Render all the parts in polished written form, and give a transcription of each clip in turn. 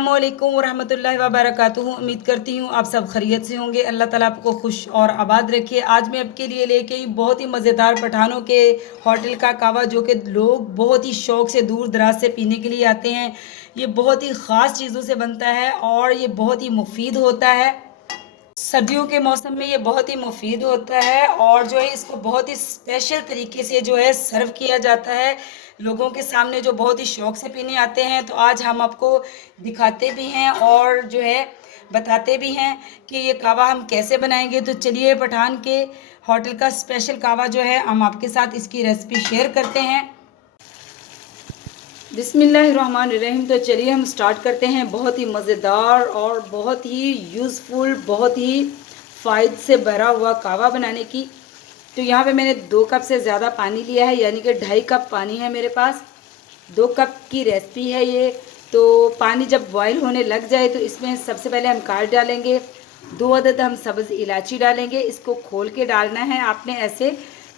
अस्सलामुअलैकुम वरहमतुल्लाहि वबरकातुहू। उम्मीद करती हूँ आप सब खैरियत से होंगे। अल्लाह ताला आपको खुश और आबाद रखे। आज मैं आपके लिए लेके आई बहुत ही मज़ेदार पठानों के होटल का कहवा, जो कि लोग बहुत ही शौक़ से दूर दराज से पीने के लिए आते हैं। ये बहुत ही ख़ास चीज़ों से बनता है और ये बहुत ही मुफीद होता है। सर्दियों के मौसम में ये बहुत ही मुफीद होता है और जो है इसको बहुत ही स्पेशल तरीके से जो है सर्व किया जाता है लोगों के सामने, जो बहुत ही शौक़ से पीने आते हैं। तो आज हम आपको दिखाते भी हैं और जो है बताते भी हैं कि ये कहवा हम कैसे बनाएंगे। तो चलिए पठान के होटल का स्पेशल कहवा जो है हम आपके साथ इसकी रेसिपी शेयर करते हैं। बिस्मिल्लाहिर्रहमानिर्रहीम। तो चलिए हम स्टार्ट करते हैं। बहुत ही मज़ेदार और बहुत ही यूज़फुल, बहुत ही फ़ायदे से भरा हुआ कहवा बनाने की। तो यहाँ पे मैंने 2 कप से ज़्यादा पानी लिया है, यानी कि 2.5 कप पानी है मेरे पास। 2 कप की रेसिपी है ये। तो पानी जब बॉईल होने लग जाए तो इसमें सबसे पहले हम काट डालेंगे। 2 अदद हम सब्ज़ इलायची डालेंगे। इसको खोल के डालना है आपने ऐसे।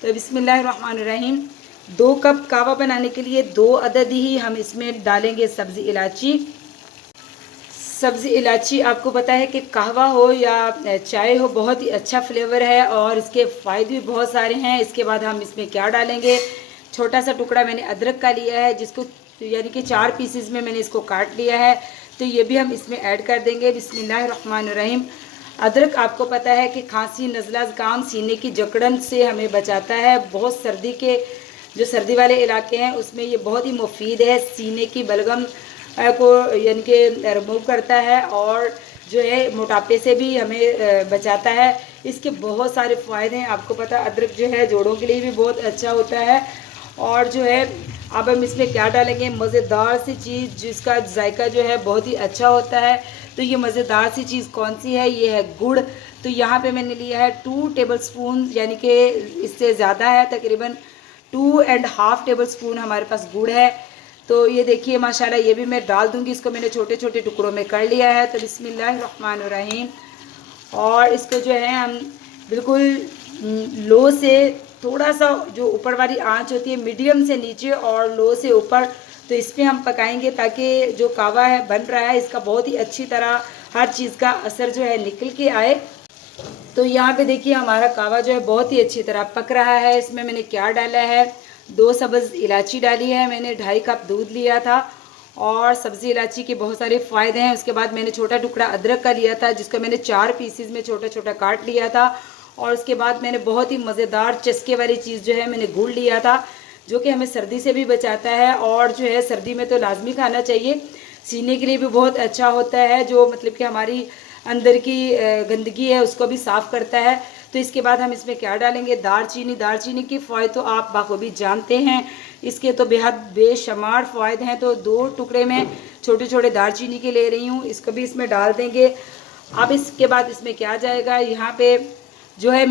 तो बिस्मिल्लाहिर्रहमानिर्रहीम। 2 कप कहवा बनाने के लिए 2 अदद ही हम इसमें डालेंगे सब्ज़ी इलायची। सब्ज़ी इलायची आपको पता है कि कहवा हो या चाय हो, बहुत ही अच्छा फ्लेवर है और इसके फ़ायदे भी बहुत सारे हैं। इसके बाद हम इसमें क्या डालेंगे, छोटा सा टुकड़ा मैंने अदरक का लिया है, जिसको यानी कि 4 पीसेस में मैंने इसको काट लिया है। तो ये भी हम इसमें ऐड कर देंगे। बिस्मिल्लाहिर्रहमानिर्रहीम। अदरक आपको पता है कि खांसी, नज़ला, ज़ुकाम, सीने की जकड़न से हमें बचाता है। बहुत सर्दी के जो सर्दी वाले इलाके हैं उसमें ये बहुत ही मुफीद है। सीने की बलगम को यानी कि रिमूव करता है और जो है मोटापे से भी हमें बचाता है। इसके बहुत सारे फ़ायदे हैं। आपको पता है अदरक जो है जोड़ों के लिए भी बहुत अच्छा होता है। और जो है अब हम इसमें क्या डालेंगे, मज़ेदार सी चीज़ जिसका जायका जो है बहुत ही अच्छा होता है। तो ये मज़ेदार सी चीज़ कौन सी है, ये है गुड़। तो यहाँ पे मैंने लिया है 2 टेबल स्पून, यानी कि इससे ज़्यादा है, तकरीबन 2.5 टेबल स्पून हमारे पास गुड़ है। तो ये देखिए माशाल्लाह, ये भी मैं डाल दूँगी। इसको मैंने छोटे छोटे टुकड़ों में कर लिया है। तो बिस्मिल्लाहिर्रहमानिर्रहीम। और इसको जो है हम बिल्कुल लो से, थोड़ा सा जो ऊपर वाली आंच होती है, मीडियम से नीचे और लो से ऊपर, तो इस पर हम पकाएंगे ताकि जो कहवा है बन रहा है इसका बहुत ही अच्छी तरह हर चीज़ का असर जो है निकल के आए। तो यहाँ पे देखिए हमारा कहवा जो है बहुत ही अच्छी तरह पक रहा है। इसमें मैंने क्या डाला है, 2 सब्ज़ इलायची डाली है मैंने, 2.5 कप दूध लिया था और सब्ज़ी इलायची के बहुत सारे फ़ायदे हैं। उसके बाद मैंने छोटा टुकड़ा अदरक का लिया था, जिसको मैंने 4 पीसेस में छोटा छोटा काट लिया था। और उसके बाद मैंने बहुत ही मज़ेदार चस्के वाली चीज़ जो है मैंने गुड़ लिया था, जो कि हमें सर्दी से भी बचाता है और जो है सर्दी में तो लाजमी खाना चाहिए, सीने के लिए भी बहुत अच्छा होता है। जो मतलब कि हमारी अंदर की गंदगी है उसको भी साफ़ करता है। तो इसके बाद हम इसमें क्या डालेंगे, दालचीनी। दालचीनी के फ़ायदे तो आप बाखूबी जानते हैं, इसके तो बेहद बेशुमार फ़ायदे हैं। तो 2 टुकड़े में छोटे छोटे दालचीनी के ले रही हूँ, इसको भी इसमें डाल देंगे। अब इसके बाद इसमें क्या जाएगा, यहाँ पे जो है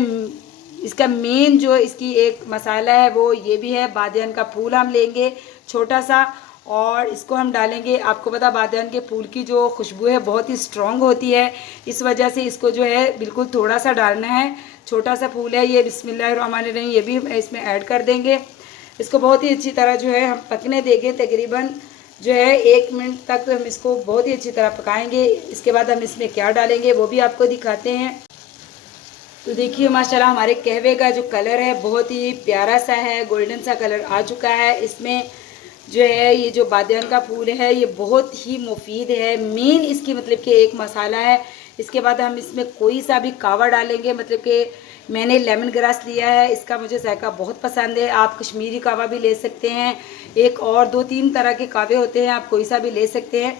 इसका मेन जो इसकी एक मसाला है वो ये भी है, बादियान का फूल हम लेंगे छोटा सा और इसको हम डालेंगे। आपको पता बादियान के फूल की जो खुशबू है बहुत ही स्ट्रॉन्ग होती है, इस वजह से इसको जो है बिल्कुल थोड़ा सा डालना है। छोटा सा फूल है ये। बिस्मिल्लाहिर्रहमानिर्रहीम। ये भी इसमें ऐड कर देंगे। इसको बहुत ही अच्छी तरह जो है हम पकने देंगे, तकरीबन जो है 1 मिनट तक हम इसको बहुत ही अच्छी तरह पकाएंगे। इसके बाद हम इसमें क्या डालेंगे वो भी आपको दिखाते हैं। तो देखिए माशाल्लाह हमारे कहवे का जो कलर है बहुत ही प्यारा सा है, गोल्डन सा कलर आ चुका है। इसमें जो है ये जो बादियान का फूल है ये बहुत ही मुफीद है, मेन इसकी मतलब कि एक मसाला है। इसके बाद हम इसमें कोई सा भी कहवा डालेंगे, मतलब कि मैंने लेमन ग्रास लिया है, इसका मुझे जायका बहुत पसंद है। आप कश्मीरी कहवा भी ले सकते हैं, एक और 2-3 तरह के कहवे होते हैं, आप कोई सा भी ले सकते हैं,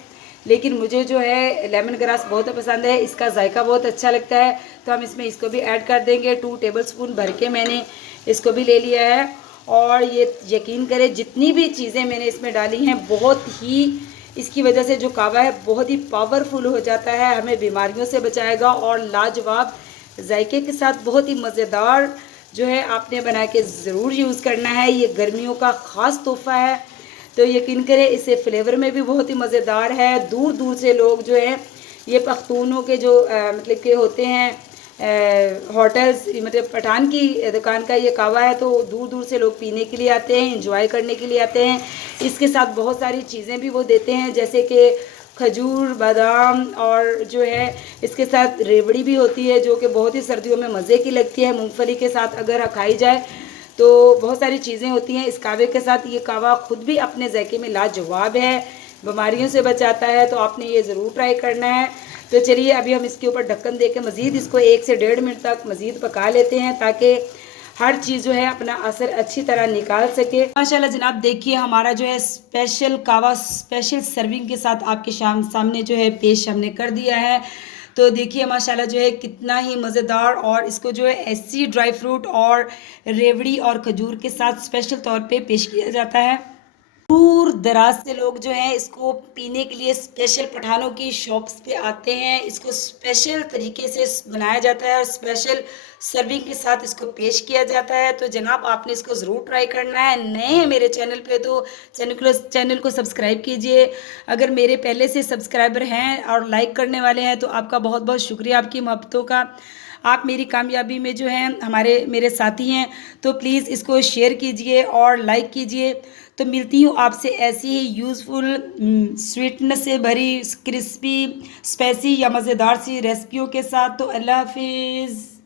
लेकिन मुझे जो है लेमन ग्रास बहुत पसंद है, इसका जायका बहुत अच्छा लगता है। तो हम इसमें इसको भी ऐड कर देंगे। 2 टेबल स्पून भर के मैंने इसको भी ले लिया है। और ये यकीन करें जितनी भी चीज़ें मैंने इसमें डाली हैं बहुत ही, इसकी वजह से जो कहवा है बहुत ही पावरफुल हो जाता है, हमें बीमारियों से बचाएगा और लाजवाब जायके के साथ बहुत ही मज़ेदार जो है आपने बना के ज़रूर यूज़ करना है। ये गर्मियों का ख़ास तोहफ़ा है। तो यकीन करें इससे फ्लेवर में भी बहुत ही मज़ेदार है। दूर दूर से लोग जो है ये पख्तूनों के जो मतलब के होते हैं होटल्स, मतलब पठान की दुकान का ये कहवा है, तो दूर दूर से लोग पीने के लिए आते हैं, एंजॉय करने के लिए आते हैं। इसके साथ बहुत सारी चीज़ें भी वो देते हैं, जैसे कि खजूर, बादाम और जो है इसके साथ रेवड़ी भी होती है जो कि बहुत ही सर्दियों में मज़े की लगती है। मूंगफली के साथ अगर खाई जाए तो बहुत सारी चीज़ें होती हैं इस कावे के साथ। ये कावा खुद भी अपने ज़ायके में लाजवाब है, बीमारियों से बचाता है, तो आपने ये ज़रूर ट्राई करना है। तो चलिए अभी हम इसके ऊपर ढक्कन दे के मज़ीद इसको 1 से 1.5 मिनट तक मज़ीद पका लेते हैं ताकि हर चीज़ जो है अपना असर अच्छी तरह निकाल सके। माशाल्लाह जनाब देखिए हमारा जो है स्पेशल कावा स्पेशल सर्विंग के साथ आपके सामने जो है पेश हमने कर दिया है। तो देखिए माशाल्लाह जो है कितना ही मज़ेदार, और इसको जो है ऐसी ड्राई फ्रूट और रेवड़ी और खजूर के साथ स्पेशल तौर पे पेश किया जाता है। दूर दराज से लोग जो हैं इसको पीने के लिए स्पेशल पठानों की शॉप्स पे आते हैं। इसको स्पेशल तरीके से बनाया जाता है और स्पेशल सर्विंग के साथ इसको पेश किया जाता है। तो जनाब आपने इसको ज़रूर ट्राई करना है। नए हैं मेरे चैनल पे तो चैनल को सब्सक्राइब कीजिए। अगर मेरे पहले से सब्सक्राइबर हैं और लाइक करने वाले हैं तो आपका बहुत बहुत शुक्रिया आपकी मोहब्बतों का। आप मेरी कामयाबी में जो हैं मेरे साथी हैं, तो प्लीज़ इसको शेयर कीजिए और लाइक कीजिए। तो मिलती हूँ आपसे ऐसी ही यूज़फुल स्वीटनेस से भरी क्रिस्पी स्पाइसी या मज़ेदार सी रेसिपियों के साथ। तो अल्लाह हाफिज़।